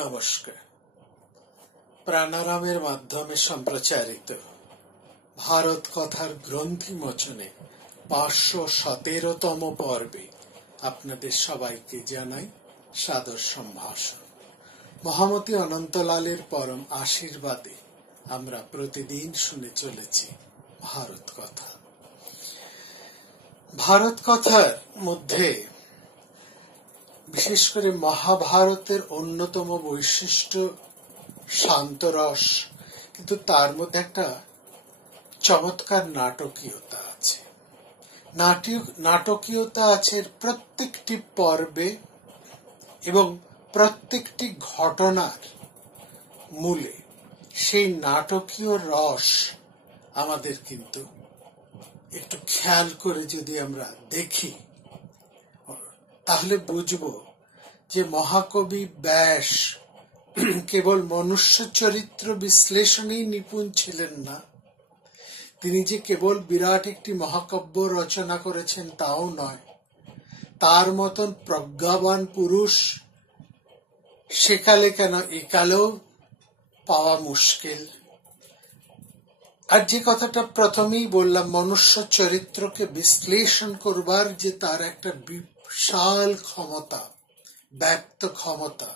নমস্কার। প্রাণারামের মাধ্যমে সম্প্রচারিত ভারত কথার গ্রন্থি মোচনে 517তম পর্বে আপনাদের সবাইকে জানাই সাদর সম্ভাষণ। মহামতি অনন্তলালের পরম আশীর্বাদে আমরা প্রতিদিন শুনে চলেছি ভারত কথা। ভারত কথার মধ্যে বিশেষ করে মহাভারতের অন্যতম বৈশিষ্ট্য শান্তরস, কিন্তু তার মধ্যে একটা চমৎকার নাটকীয়তা আছে। নাটকীয়তা আছে প্রত্যেকটি পর্বে এবং প্রত্যেকটি ঘটনার মূলে। সেই নাটকীয় রস আমাদের কিন্তু একটু খেয়াল করে যদি আমরা দেখি তাহলে বুঝব যে মহাকবি ব্যাস কেবল মনুষ্য চরিত্র বিশ্লেষণেই নিপুণ ছিলেন না, তিনি যে কেবল বিরাট একটি মহাকাব্য রচনা করেছেন তাও নয়। তার মতন প্রজ্ঞাবান পুরুষ সেকালে কেন একালেও পাওয়া মুশকিল। আর যে কথাটা প্রথমেই বললাম, মনুষ্য চরিত্রকে বিশ্লেষণ করবার যে তার একটা বিশাল ক্ষমতা, ব্যক্ত ক্ষমতা,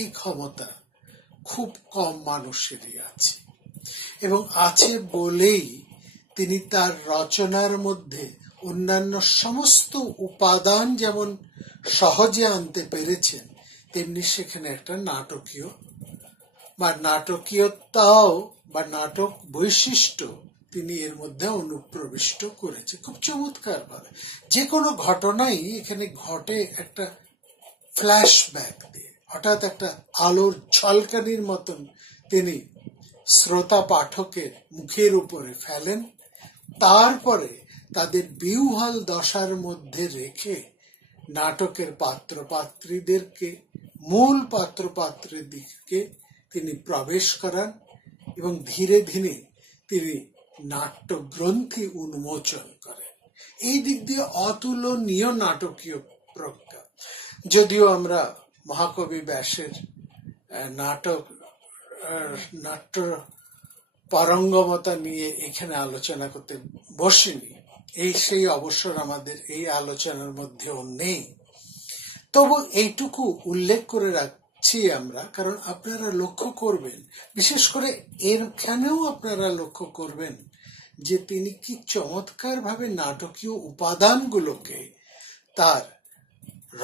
এই ক্ষমতা খুব কম মানুষেরই আছে, এবং আছে বলেই তিনি তার রচনার মধ্যে অন্যান্য সমস্ত উপাদান যেমন সহজে আনতে পেরেছেন, তেমনি সেখানে একটা নাটকীয় বা নাটকীয়তাও বা নাটক বৈশিষ্ট্য তিনি এর মধ্যে অনুপ্রবিষ্ট করেছে খুব চমৎকার ভাবে। যে কোনো ঘটনাই এখানে ঘটে একটা ফ্ল্যাশব্যাক দিয়ে, হঠাৎ একটা আলোর ঝলকানির মতন তিনি শ্রোতা পাঠকের মুখের উপরে ফেলেন। তারপরে তাদের বিহ্বল দশার মধ্যে রেখে নাটকের পাত্রপাত্রীদেরকে, মূল পাত্রপাত্রীদেরকে তিনি প্রবেশ করান এবং ধীরে ধীরে তিনি নাট্যগ্রন্থি উন্মোচন করেন। এই দিক দিয়ে অতুলনীয় নাটকীয় প্রজ্ঞা। যদিও আমরা মহাকবি ব্যাসের নাট্য পারঙ্গমতা নিয়ে এখানে আলোচনা করতে বসিনি, সেই অবসর আমাদের এই আলোচনার মধ্যেও নেই। তবু এইটুকু উল্লেখ করে রাখছি আমরা, কারণ আপনারা লক্ষ্য করবেন, বিশেষ করে এখানেও আপনারা লক্ষ্য করবেন যে তিনি কি চমৎকার ভাবে নাটকীয় উপাদানগুলোকে তার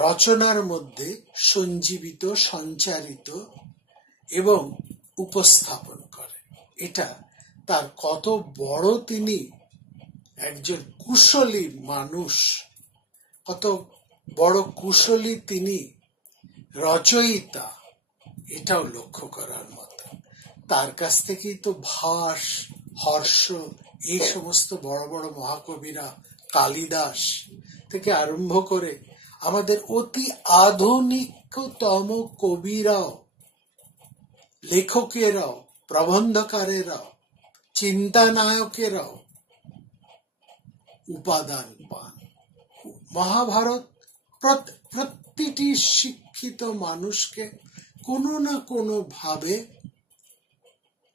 রচনার মধ্যে সঞ্জীবিত, সঞ্চারিত এবং উপস্থাপন করেন। এটা তার কত বড় তিনি একজন কুশলী মানুষ, কত বড় কুশলী তিনি রচয়িতা, এটাও লক্ষ্য করার মতো। তার কাছ থেকেই তো ভাস, হর্ষ, এই সমস্ত বড় বড় মহাকবিরা, কালিদাস থেকে আরম্ভ করে আমাদের অতি আধুনিকতম কবিরাও, লেখকেরাও, প্রবন্ধকারেরাও, চিন্তানায়কেরাও উপাদান পান। মহাভারত প্রতিটি শিক্ষিত মানুষকে কোনো না কোনো ভাবে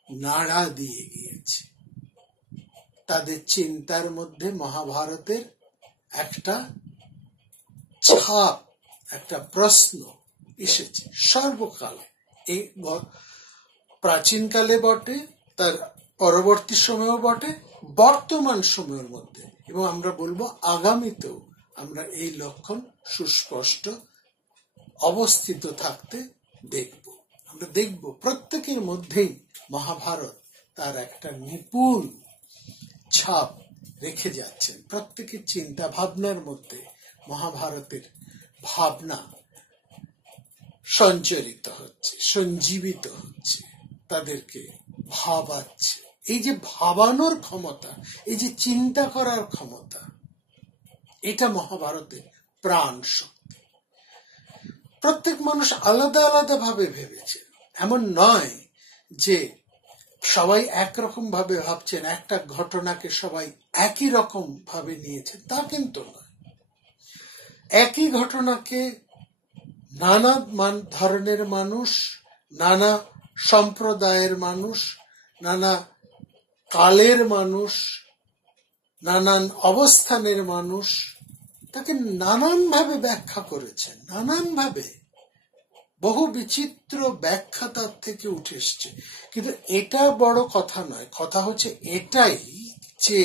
নাড়া দিয়ে গিয়েছে। তাদের চিন্তার মধ্যে মহাভারতের একটা ছাপ, একটা প্রশ্ন এসেছে সর্বকালে, এই প্রাচীনকালে বটে, তার পরবর্তী সময়েও বটে, বর্তমান সময়ের মধ্যে, এবং আমরা বলবো আগামীতেও আমরা এই লক্ষণ সুস্পষ্ট অবস্থিত থাকতে দেখব। আমরা দেখব প্রত্যেকের মধ্যেই মহাভারত তার একটা নিপুণ ছাপ রেখে যাচ্ছেন। প্রত্যেকের চিন্তা ভাবনার মধ্যে মহাভারতের ভাবনা সঞ্চারিত হচ্ছে, সঞ্জীবিত হচ্ছে, তাদেরকে ভাবাচ্ছে। এই যে ভাবানোর ক্ষমতা, এই যে চিন্তা করার ক্ষমতা, এটা মহাভারতের প্রাণ শক্তি। প্রত্যেক মানুষ আলাদা আলাদা ভাবে ভেবেছে, এমন নয় যে সবাই একরকম ভাবে ভাবছেন, একটা ঘটনাকে সবাই একই রকম ভাবে নিয়েছেন, তা কিন্তু নয়। একই ঘটনাকে নানা ধরনের মানুষ, নানা সম্প্রদায়ের মানুষ, নানা কালের মানুষ, নানান অবস্থানের মানুষ তাকে নানানভাবে ব্যাখ্যা করেছেন, নানানভাবে বহু বিচিত্র ব্যাখ্যা তার থেকে উঠে এসছে। কিন্তু এটা বড় কথা নয়, কথা হচ্ছে এটাই যে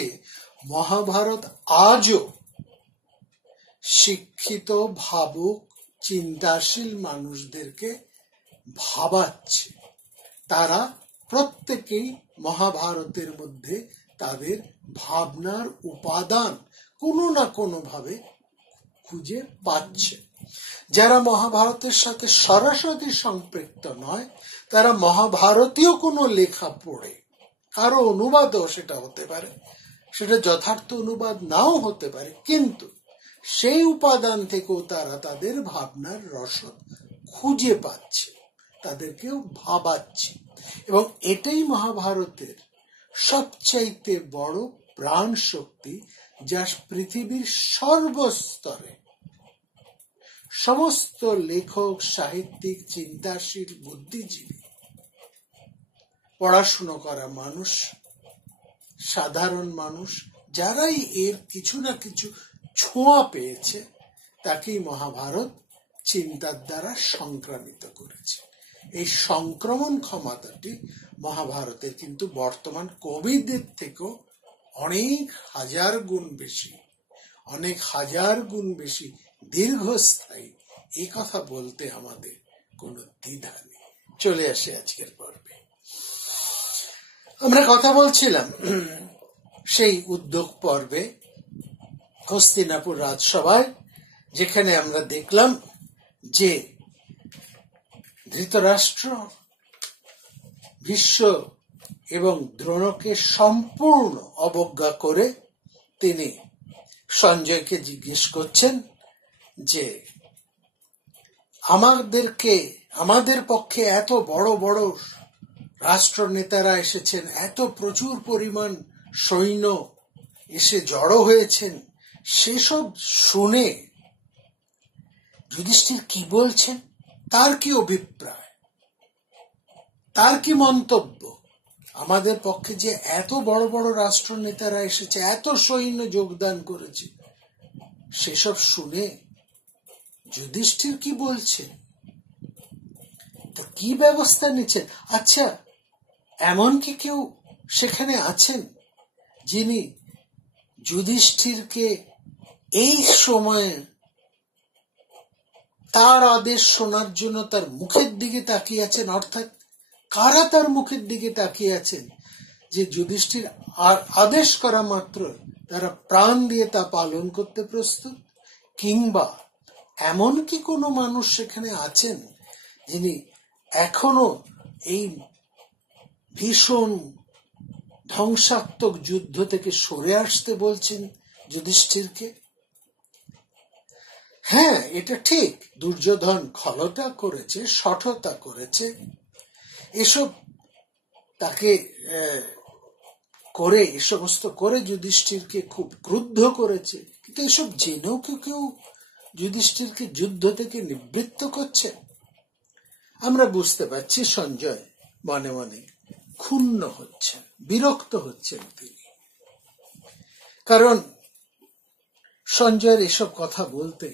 মহাভারত আজও শিক্ষিত, ভাবুক, চিন্তাশীল মানুষদেরকে ভাবাচ্ছে। তারা প্রত্যেকেই মহাভারতের মধ্যে তাদের ভাবনার উপাদান কোনো না কোনো ভাবে খুঁজে পাচ্ছে। যারা মহাভারতের সাথে সরাসরি সম্পৃক্ত নয়, তারা মহাভারতীয় কোনো লেখা পড়ে, কারো অনুবাদও সেটা হতে পারে, সেটা যথার্থ অনুবাদ নাও হতে পারে, কিন্তু সেই উপাদান থেকেও তারা তাদের ভাবনার রসদ খুঁজে পাচ্ছে, তাদেরকেও ভাবাচ্ছে। এবং এটাই মহাভারতের সবচাইতে বড় প্রাণ শক্তি, যা পৃথিবীর সর্বস্তরে সমস্ত লেখক, সাহিত্যিক, চিন্তাশীল, বুদ্ধিজীবী, পড়াশুনো করা মানুষ, সাধারণ মানুষ, যারাই এর কিছু না কিছু ছোঁয়া পেয়েছে, তাকেই মহাভারত চিন্তার দ্বারা সংক্রামিত করেছে। এই সংক্রমণ ক্ষমতাটি মহাভারতের কিন্তু বর্তমান কবিদের থেকেও অনেক হাজার গুণ বেশি, অনেক হাজার গুণ বেশি দীর্ঘস্থায়ী। এই কথা বলতে আমাদের কোনো দ্বিধা নেই। চলে আসে আজকের পর্বে। আমরা কথা বলছিলাম সেই উদ্যোগ পর্বে হস্তিনাপুর রাজসভায়, যেখানে আমরা দেখলাম যে ধৃতরাষ্ট্র ভীষ্ম এবং দ্রোণকে সম্পূর্ণ অবজ্ঞা করে তিনি সঞ্জয়কে জিজ্ঞেস করছেন যে আমাদের পক্ষে এত বড় বড় রাষ্ট্রনেতারা এসেছেন, এত প্রচুর পরিমাণ সৈন্য এসে জড়ো হয়েছেন, সেসব শুনে যুধিষ্ঠির কি বলছেন, তার কি অভিপ্রায়, তার কি মন্তব্য? আমাদের পক্ষে যে এত বড় বড় রাষ্ট্রনেতারা এসেছে, এত সৈন্য যোগদান করেছে, সেসব শুনে যুধিষ্ঠির কি বলছেন, তো কি ব্যবস্থা নিচ্ছেন? আচ্ছা, এমন কি কেউ সেখানে আছেন যিনি যুধিষ্ঠিরকে এই সময়ে তার আদেশ শোনার জন্য তার মুখের দিকে তাকিয়ে আছেন? অর্থাৎ কারা তার মুখের দিকে তাকিয়ে আছেন যে যুধিষ্ঠির আদেশ করা মাত্র তারা প্রাণ দিয়ে তা পালন করতে প্রস্তুত? কিংবা এমন কি কোনো মানুষ সেখানে আছেন যিনি এখনো এই ভীষণ ধ্বংসাত্মক যুদ্ধ থেকে সরে আসতে বলছেন যুধিষ্ঠিরকে? হ্যাঁ, এটা ঠিক, দুর্যোধন খলতা করেছে, শঠতা করেছে, এসব তাকে করে, এ সমস্ত করে যুধিষ্ঠিরকে খুব ক্রুদ্ধ করেছে। কিন্তু এসব জেনেও কেউ যুধিষ্ঠিরকে যুদ্ধ থেকে নিবৃত্ত করছে? আমরা বুঝতে পারছি সঞ্জয় মনে মনে ক্ষুণ্ণ হচ্ছেন, বিরক্ত হচ্ছেন তিনি। কারণ সঞ্জয়ের এসব কথা বলতে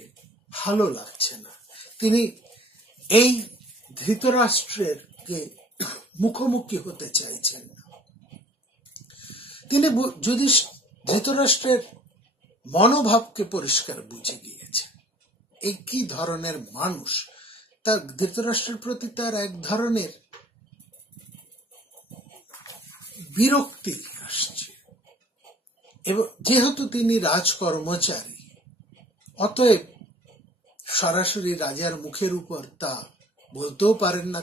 ভালো লাগছে না। তিনি এই ধৃতরাষ্ট্রের মুখোমুখি হতে চাইছেন না। তিনি ধৃতরাষ্ট্রের মনোভাবকে পরিষ্কার বুঝে গিয়েছেন। এই কি ধরনের মানুষ, তার ধৃতরাষ্ট্রের প্রতি তার এক ধরনের বিরক্তি আসছে। এবং যেহেতু তিনি রাজকর্মচারী, অতএব সরাসরি রাজার মুখের উপর তা বলতেও পারেন না।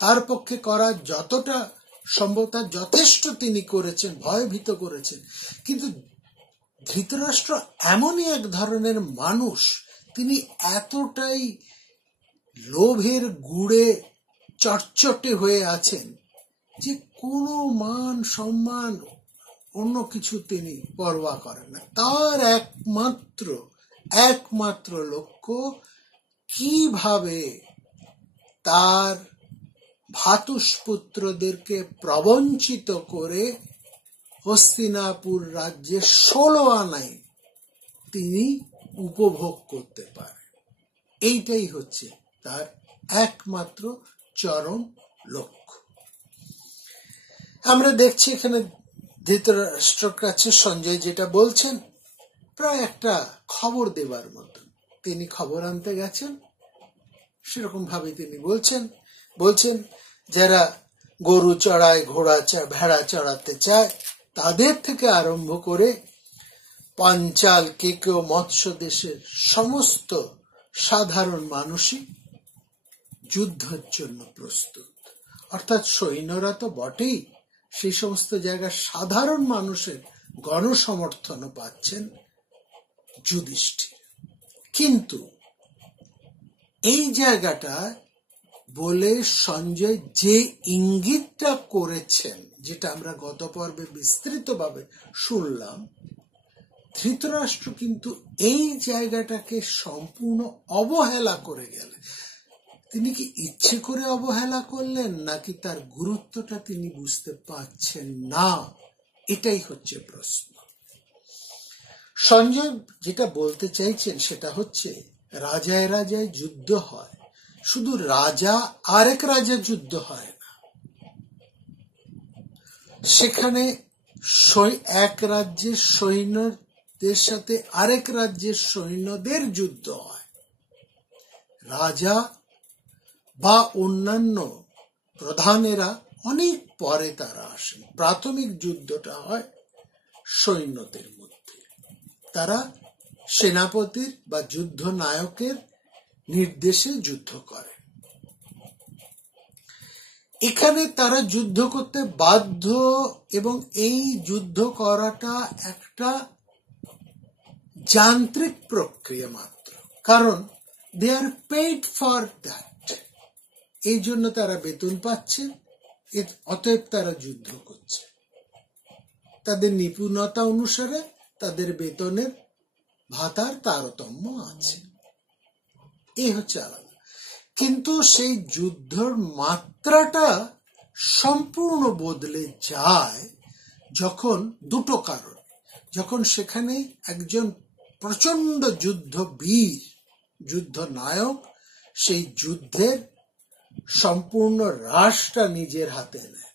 তার পক্ষে করা যতটা সম্ভব তার যথেষ্ট তিনি করেছেন, ভয়ভীত করেছেন। কিন্তু ধৃতরাষ্ট্র এমনই এক ধরনের মানুষ, তিনি এতটাই লোভের গুড়ে চটচটে হয়ে আছেন যে কোনো মান সম্মান অন্য কিছু তিনি পরোয়া করেন না। তার একমাত্র লক্ষ্য কিভাবে তার ভ্রাতুষ্পুত্রদেরকে প্রবঞ্চিত করে হস্তিনাপুর রাজ্যে 16 আনায় তিনি উপভোগ করতে পারেন। এইটাই হচ্ছে তার একমাত্র চরম লক্ষ্য। আমরা দেখছি এখানে ধৃতরাষ্ট্রের কাছে সঞ্জয় যেটা বলছেন প্রায় একটা খবর দেবার মতন। তিনি খবর আনতে গেছেন, সেরকম ভাবে তিনি বলছেন যারা গরু চড়ায়, ঘোড়া ভেড়া চড়াতে চায়, তাদের থেকে আরম্ভ করে পাঞ্চাল, কেকেও, মৎস্য দেশের সমস্ত সাধারণ মানুষই যুদ্ধের জন্য প্রস্তুত। অর্থাৎ সৈন্যরা তো বটেই, সেই সমস্ত জায়গায় সাধারণ মানুষের গণসমর্থনও পাচ্ছেন যুধিষ্ঠির। কিন্তু এই জায়গাটা বলে সঞ্জয় যে ইঙ্গিতটা করেছেন, যেটা আমরা গত পর্বে বিস্তৃতভাবে শুনলাম, ধৃতরাষ্ট্র কিন্তু এই জায়গাটাকে সম্পূর্ণ অবহেলা করে গেলেন। তিনি কি ইচ্ছে করে অবহেলা করলেন, নাকি তার গুরুত্বটা তিনি বুঝতে পারছেন না? এটাই হচ্ছে প্রশ্ন। সঞ্জয় যেটা বলতে চাইছেন সেটা হচ্ছে রাজায় রাজায় যুদ্ধ হয়, শুধু রাজা আরেক রাজা যুদ্ধ হয় না, সেখানে এক রাজ্যের সৈন্যদের সাথে আরেক রাজ্যের সৈন্যদের যুদ্ধ হয়। রাজা বা অন্যান্য প্রধানেরা অনেক পরে তারা আসেন। প্রাথমিক যুদ্ধটা হয় সৈন্যদের মধ্যে। তারা সেনাপতির বা যুদ্ধ নায়কের নির্দেশে যুদ্ধ করে। এখানে তারা যুদ্ধ করতে বাধ্য, এবং এই যুদ্ধ করাটা একটা যান্ত্রিক প্রক্রিয়া মাত্র, কারণ দে আর পেইড ফর দ্যাট। এই জন্য তারা বেতন পাচ্ছে, অতএব তারা যুদ্ধ করছে। তাদের নিপুণতা অনুসারে তাদের বেতনের ভাতার তারতম্য আছে, এই হচ্ছে আলাদা। কিন্তু সেই যুদ্ধের মাত্রাটা সম্পূর্ণ বদলে যায় যখন দুটো কারণ, যখন সেখানে একজন প্রচন্ড যুদ্ধবীর, যুদ্ধ নায়ক সেই যুদ্ধের সম্পূর্ণ রাশটা নিজের হাতে নেয়।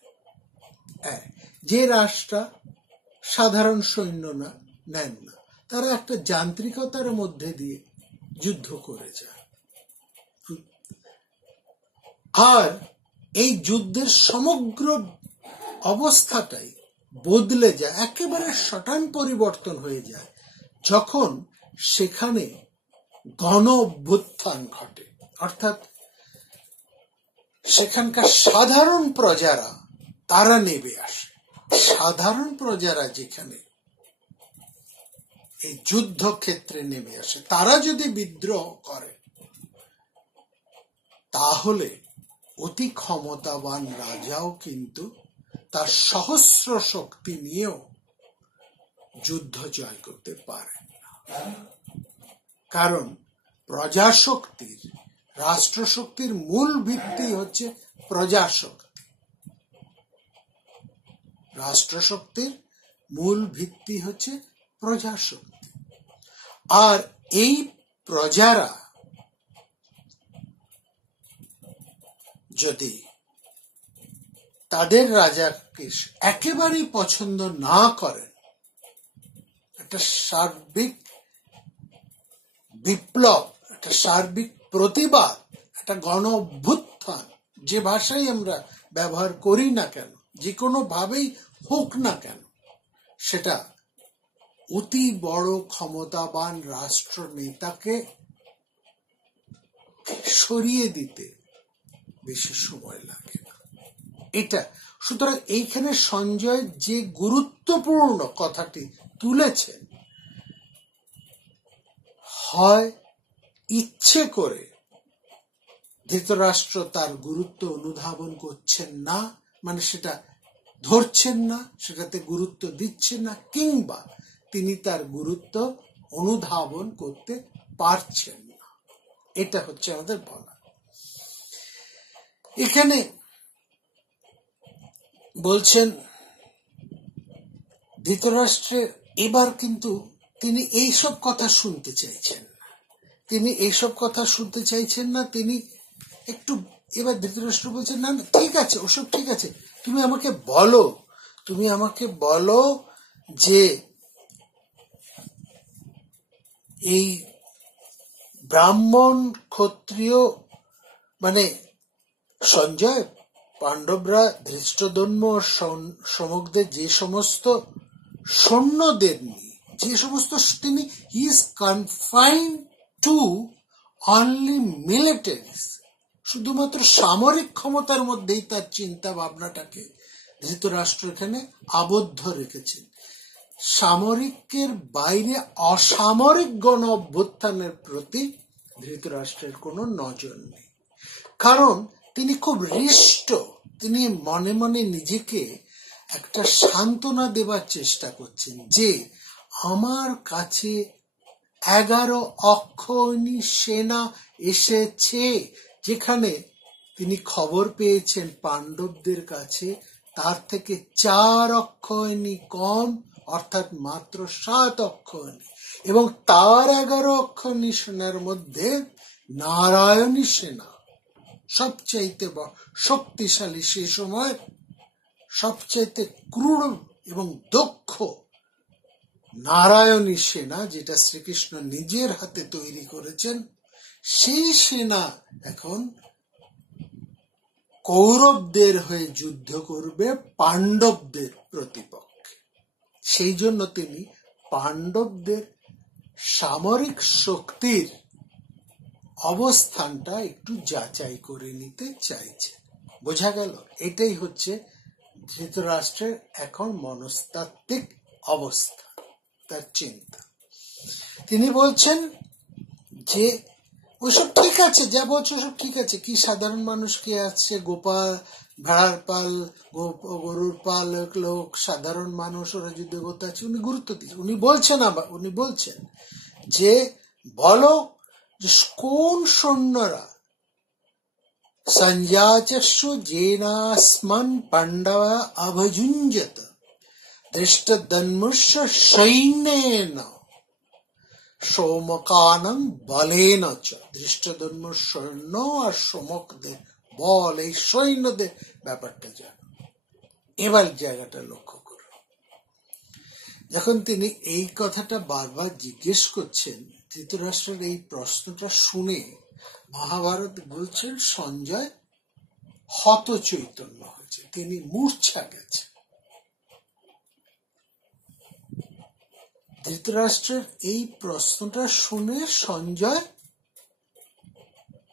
যে রাশটা সাধারণ সৈন্য নেন না, তারা একটা যান্ত্রিকতার মধ্যে দিয়ে যুদ্ধ করে যায়। আর এই যুদ্ধের সমগ্র অবস্থাটাই বদলে যায়, একেবারে সটান পরিবর্তন হয়ে যায় যখন সেখানে গণ অভ্যুত্থান ঘটে। অর্থাৎ সেখানকার সাধারণ প্রজারা তারা নেমে আসে। সাধারণ প্রজারা যেখানে এই যুদ্ধক্ষেত্রে নেমে আসে, তারা যদি বিদ্রোহ করে, তাহলে অতি ক্ষমতাবান রাজাও কিন্তু তার সহস্র শক্তি নিয়েও যুদ্ধ জয় করতে পারেন না। কারণ প্রজাশক্তির, রাষ্ট্রশক্তির মূল ভিত্তি হচ্ছে প্রজাশক্তি। রাষ্ট্রশক্তির মূল ভিত্তি হচ্ছে প্রজাশক্তি। আর এই প্রজারা যদি তাদের রাজাকে একেবারেই পছন্দ না করেন, একটা সার্বিক বিপ্লব, একটা সার্বিক প্রতিবাদ, একটা গণ অভ্যুত্থান, যে ভাষাই আমরা ব্যবহার করি না কেন, যে কোনো ভাবেই হোক না কেন, সেটা অতি বড় ক্ষমতাবান রাষ্ট্র নেতাকে সরিয়ে দিতে বেশি সময় লাগে না। এটা সুতরাং এইখানে সঞ্জয় যে গুরুত্বপূর্ণ কথাটি তুলেছেন, হয় ইচ্ছে করে ধৃতরাষ্ট্র তার গুরুত্ব অনুধাবন করছেন না, মানে সেটা ধরছেন না, সেটাতে গুরুত্ব দিচ্ছেন না, কিংবা তিনি তার গুরুত্ব অনুধাবন করতে পারছেন না। এটা হচ্ছে আমাদের বলা। এখানে বলছেন ধৃতরাষ্ট্রের এবার কিন্তু তিনি এইসব কথা শুনতে চাইছেন না, তিনি একটু এবার ধৃতরাষ্ট্র বলছেন না ঠিক আছে, ওসব ঠিক আছে, তুমি আমাকে বলো যে এই ব্রাহ্মণ ক্ষত্রিয় মানে সঞ্জয়, পাণ্ডবরা ধৃষ্টদ্যম্ন সমগ্রে যে সমস্ত সৈন্যদের নিয়ে তিনি he is confined to only militaries, শুধুমাত্র সামরিক ক্ষমতার মধ্যেই তার চিন্তা ভাবনাটাকে ধৃতরাষ্ট্র এখানে আবদ্ধ রেখেছেন। সামরিকের বাইরে অসামরিক গণ অভ্যুত্থানের প্রতি ধৃতরাষ্ট্রের কোনো নজর নেই, কারণ তিনি খুব হৃষ্ট, তিনি মনে মনে নিজেকে একটা সান্ত্বনা দেবার চেষ্টা করছেন যে আমার কাছে 11 অক্ষৌহিণী সেনা এসেছে, যেখানে তিনি খবর পেয়েছেন পাণ্ডবদের কাছে তার থেকে 4 অক্ষৌহিণী কম, অর্থাৎ মাত্র 7 অক্ষৌহিণী, এবং তার 11 অক্ষৌহিণী সেনার মধ্যে নারায়ণী সেনা সবচাইতে শক্তিশালী, সে সময় সবচাইতে ক্রূর এবং দক্ষ নারায়ণী সেনা, যেটা শ্রীকৃষ্ণ নিজের হাতে তৈরি করেছেন, সেই সেনা এখন কৌরবদের হয়ে যুদ্ধ করবে পাণ্ডবদের প্রতিপক্ষে। সেই জন্য তিনি পাণ্ডবদের সামরিক শক্তির অবস্থানটা একটু যাচাই করে নিতে চাইছে। বোঝা গেল, এটাই হচ্ছে ধৃতরাষ্ট্রের এখন মনস্তাত্ত্বিক অবস্থা, তার চিন্তা। তিনি বলছেন যে ওইসব ঠিক আছে, যা বলছো সব ঠিক আছে, কি সাধারণ মানুষ কি আছে, গোপাল, ভেড়ার পাল, গরুর পাল লোক, সাধারণ মানুষ, ওরা যুদ্ধ করতে আছে, উনি গুরুত্ব দিচ্ছেন। উনি বলছেন যে বলো যে কোন সৈন্যরা সঞ্জাচক্ষু জেনাস্মন পাণ্ডব অভজুঞ্জত ধৃষ্টদ্যম্নস্য সৈন্যেন সৌমকানং বলেন চ। ধৃষ্টদ্যম্ন সৈন্য আর সৌমকদের বল, এই সৈন্যদের ব্যাপারটা জানো। এবার জায়গাটা লক্ষ্য করো, যখন তিনি এই কথাটা বারবার জিজ্ঞেস করছেন, ধৃতরাষ্ট্রের এই প্রশ্নটা শুনে মহাভারত বলছেন সঞ্জয় হত চৈতন্য হয়েছে, তিনি মূর্ছা গেছেন। ধৃতরাষ্ট্রের এই প্রশ্নটা শুনে সঞ্জয়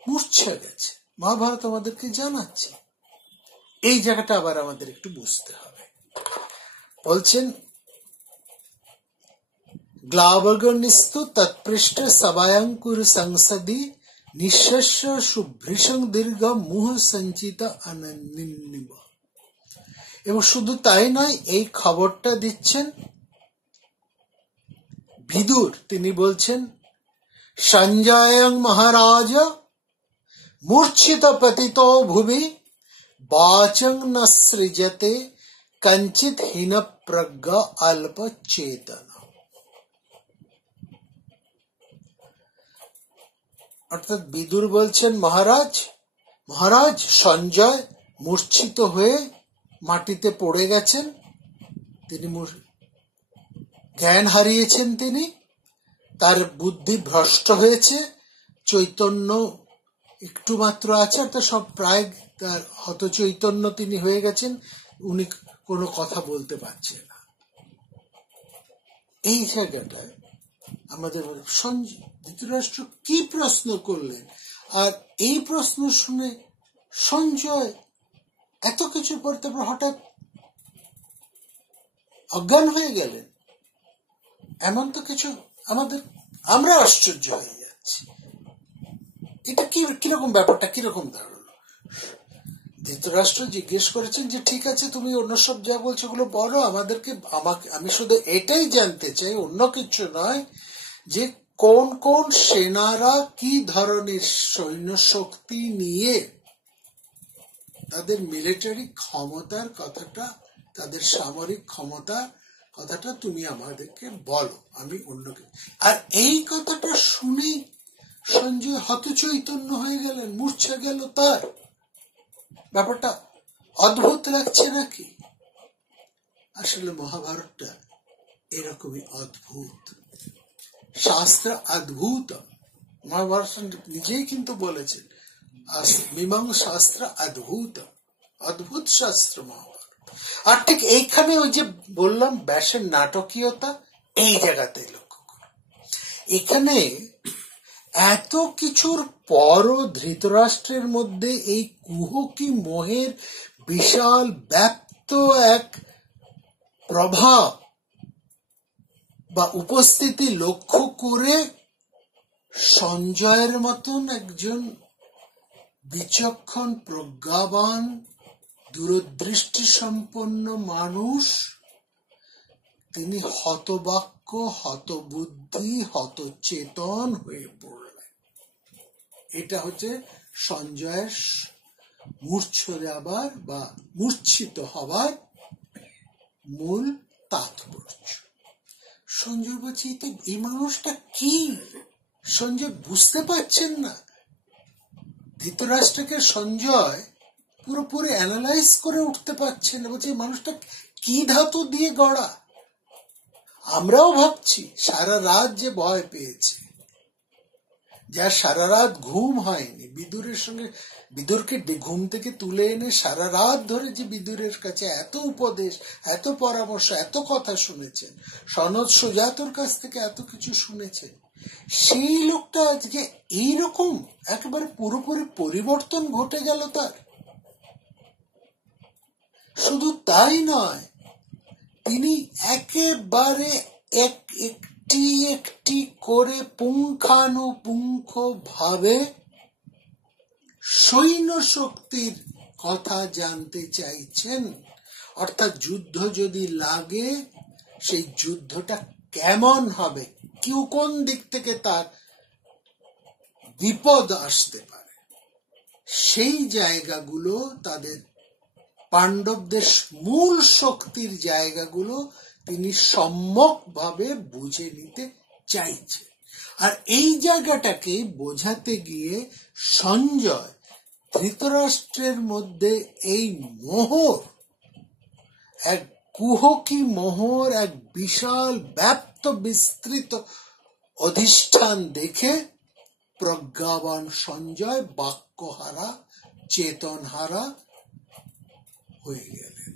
মূর্ছা গেছে, মহাভারত আমাদেরকে জানাচ্ছে। এই জায়গাটা আবার আমাদের একটু বুঝতে হবে। বলছেন গ্লাবগনিস্তু তৎপৃষ্ঠ সবায়ঙ্কুর সংসদি নিঃশস্য শুভ্রিশং দীর্ঘ মুহ সঞ্চিত অনন্যিব। এবং শুধু তাই নয়, এই খবরটা দিচ্ছেন বিদুর। তিনি বলছেন সঞ্জয়ং মহারাজ মূর্ছিত পতিত ভুবি বাচং ন সৃজতে কঞ্চিত হীন প্রজ্ঞ অল্প চেতন। অর্থাৎ বিদুর বলছেন মহারাজ সঞ্জয় মূর্ছিত হয়ে মাটিতে পড়ে গেছেন, তিনি জ্ঞান হারিয়েছেন, তিনি তার বুদ্ধি ভ্রষ্ট হয়েছে, চৈতন্য একটু মাত্র আছে, অর্থাৎ সব প্রায় তার হত চৈতন্য তিনি হয়ে গেছেন, উনি কোনো কথা বলতে পারছেন না। এই জায়গাটায় আমাদের ধৃতরাষ্ট্র কি প্রশ্ন করলেন, আর এই প্রশ্ন শুনে সঞ্জয় এত কিছু পর তারপর হঠাৎ অজ্ঞান হয়ে গেলেন, এমন তো কিছু আমরা আশ্চর্য হয়ে যাচ্ছি। এটা কিরকম ব্যাপারটা, কিরকম দাঁড়ালো? ধৃতরাষ্ট্র জিজ্ঞেস করেছেন যে ঠিক আছে, তুমি অন্য সব যা বলছো ওগুলো বলো, আমি শুধু এটাই জানতে চাই, অন্য কিছু নয়, যে কোন কোন সেনারা কি ধরনের সৈন্য শক্তি নিয়ে তাদের মিলিটারি ক্ষমতার কথাটা, তাদের সামরিক ক্ষমতা কথাটা তুমি আমাদেরকে বলো, আমি অন্যকে। আর এই কথাটা শুনে সঞ্জয় হতচৈতন্য হয়ে গেলেন, মূর্ছা গেল তার। ব্যাপারটা অদ্ভুত লাগছে নাকি? আসলে মহাভারতটা এরকমই অদ্ভুত, শাস্ত্র অদ্ভুত। মহাভারত নিজেই কিন্তু বলেছেন মীমাংসা শাস্ত্র অদ্ভুত, অদ্ভুত শাস্ত্র মহাভারত। আর ঠিক এইখানে ওই যে বললাম ব্যাসের নাটকীয়তা, এই জায়গাতেই লক্ষ্য করো। এখানে এত কিছুর পরও ধৃতরাষ্ট্রের মধ্যে এই কুহকী মোহের বিশাল ব্যাপ্ত এক প্রভাব বা উপস্থিতি লক্ষ্য করে সঞ্জয়ের মতন একজন বিচক্ষণ, প্রজ্ঞাবান, দূরদৃষ্টি সম্পন্ন মানুষ তিনি হতবাক্য, হতবুদ্ধি, হতচেতন হয়ে পড়লেন। এটা হচ্ছে সঞ্জয়ের মূর্ছাবার বা মূর্ছিত হবার মূল তাৎপর্য। সঞ্জয় বলছে এই মানুষটা কি? সঞ্জয় বুঝতে পারছেন না। ধৃতরাষ্ট্রকে সঞ্জয় পুরোপুরি অ্যানালাইজ করে উঠতে পারছেন না। বলছে এই মানুষটা কি ধাতু দিয়ে গড়া। আমরাও ভাবছি সারা রাত যে ভয় পেয়েছে, যার সারা রাত ঘুম হয়নি, বিদুরকে ঘুম থেকে তুলে এনে সারা রাত ধরে যে বিদুরের কাছে এত উপদেশ, এত পরামর্শ, এত কথা শুনেছেন, সনদ সুজাতর কাছ থেকে এত কিছু শুনেছেন, সেই লোকটা আজকে এইরকম একেবারে পুরোপুরি পরিবর্তন ঘটে গেল তার। শুধু তাই নয়, তিনি একেবারে একটি একটি করে পুঙ্খানুপুঙ্খ ভাবে সৈন্য শক্তির কথা জানতে চাইছেন। অর্থাৎ যুদ্ধ যদি লাগে সেই যুদ্ধটা কেমন হবে, কোন দিক থেকে তার বিপদ আসতে পারে, সেই জায়গাগুলো, তাদের পাণ্ডবদের মূল শক্তির জায়গাগুলো তিনি সম্যকভাবে বুঝে নিতে চাইছেন। আর এই জায়গাটাকে বোঝাতে গিয়ে সঞ্জয় ধৃতরাষ্ট্রের মধ্যে এই মোহর, এক কুহকী মোহর, এক বিশাল ব্যাপ্ত বিস্তৃত অধিষ্ঠান দেখে প্রজ্ঞাবান সঞ্জয় বাক্যহারা, চেতনহারা হয়ে গেলেন।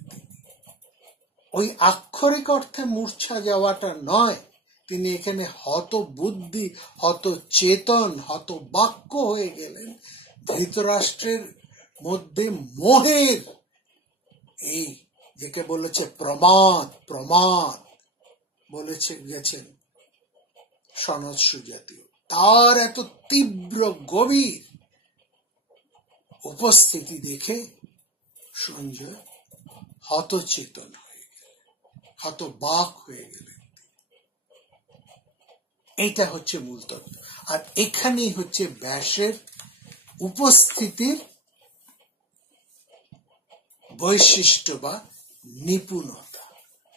ওই আক্ষরিক অর্থে মূর্ছা যাওয়াটা নয়, তিনি এখানে হত বুদ্ধি, হত চেতন, হত বাক্য হয়ে গেলেন। ধৃতরাষ্ট্রের মধ্যে মোহের এই যেকে বলেছে প্রমাদ বলেছে গেছেন সনদ সুজাতীয়, তার এত তীব্র গভীর উপস্থিতি দেখে সঞ্জয় হতচেতন হয়ে গেলেন, হতবাক হয়ে গেলেন। এইটা হচ্ছে মূল তত্ত্ব। আর এখানেই হচ্ছে ব্যাসের উপস্থিতির বৈশিষ্ট্য বা নিপুণতা,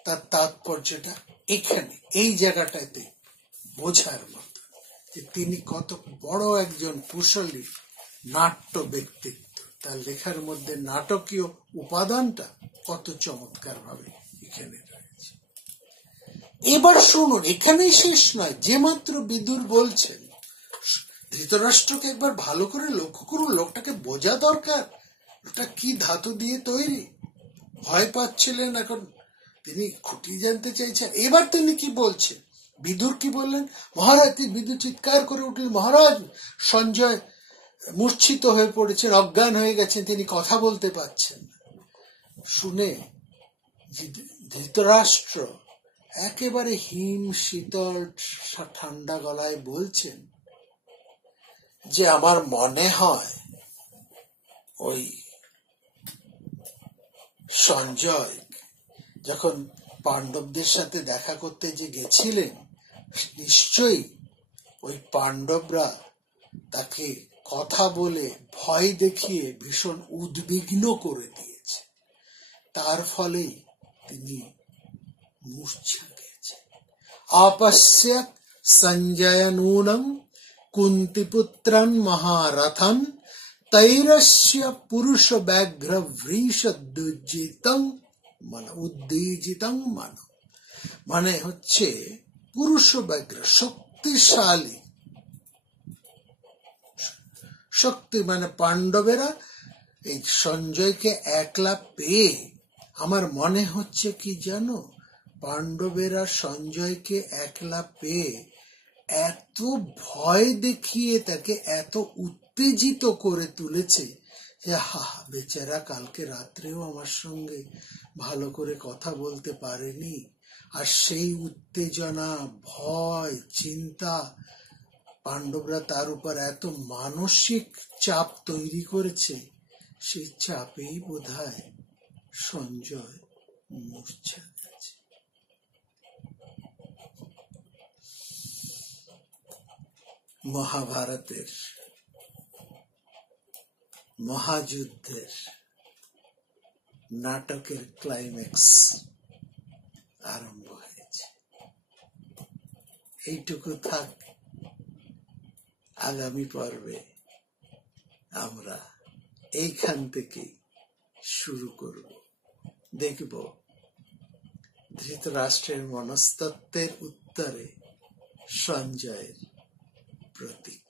তার তাৎপর্যটা এখানে এই জায়গাটাতে বোঝার মতো যে তিনি কত বড় একজন কুশলী নাট্য ব্যক্তিত্ব, তার লেখার মধ্যে নাটকীয় উপাদানটা কত চমৎকার ভাবে এখানে রয়েছে। এবার শুনুন, এখানেই শেষ নয়, যে মাত্র বিদুর বলছেন ধৃতরাষ্ট্রকে একবার ভালো করে লক্ষ্য করুন, লোকটাকে বোঝা দরকার, ওটা কি ধাতু দিয়ে তৈরি। ভয় পাচ্ছিলেন, এখন তিনি খুঁটিয়ে জানতে চাইছেন। এবার তিনি কি বলছেন, বিদুর কি বললেন? মহারাজ, বিদুর চিৎকার করে উঠলেন, মহারাজ সঞ্জয় মূর্ছিত হয়ে পড়েছেন, অজ্ঞান হয়ে গেছেন, তিনি কথা বলতে পারছেন না। শুনে ধৃতরাষ্ট্র একেবারে হিম শীতল ঠান্ডা গলায় বলছেন যে আমার মনে হয় ওই সঞ্জয় যখন পাণ্ডবদের সাথে দেখা করতে যে গেছিলেন, নিশ্চয়ই ওই পাণ্ডবরা তাকে কথা বলে ভয় দেখিয়ে ভীষণ উদ্বিগ্ন করে দিয়েছে, তার ফলেই তিনি মূর্ছা গেছেন। আপশ্যত সঞ্জয় নূনম কুন্তিপুত্রন মহারথন তৈরস্য পুরুষ ব্যাঘ্র উদ্দীজিতং মন। মানে হচ্ছে পুরুষ ব্যাঘ্র শক্তিশালী, শক্তি মানে পাণ্ডবেরা এই সঞ্জয়কে একলা পেয়ে, আমার মনে হচ্ছে কি জানো, পাণ্ডবেরা সঞ্জয়কে একলা পেয়ে এত ভয় দেখিয়ে তাকে এত উত্তেজিত করে তুলেছে যে বেচারা কালকে রাত্রেও আমার সঙ্গে ভালো করে কথা বলতে পারেনি। আর সেই উত্তেজনা, ভয়, চিন্তা, পাণ্ডবরা তার উপর এত মানসিক চাপ তৈরি করেছে, সেই চাপেই বোধহয় সঞ্জয় মূর্ছা গেছে। মহাভারতের মহাযুদ্ধের নাটকের ক্লাইম্যাক্স আরম্ভ হয়েছে। এইটুকু থাক, আগামী পর্বে আমরা এইখান থেকে শুরু করব। দেখব ধৃতরাষ্ট্রের মনস্তত্ত্বের উত্তরে সঞ্জয়ের প্রতীক।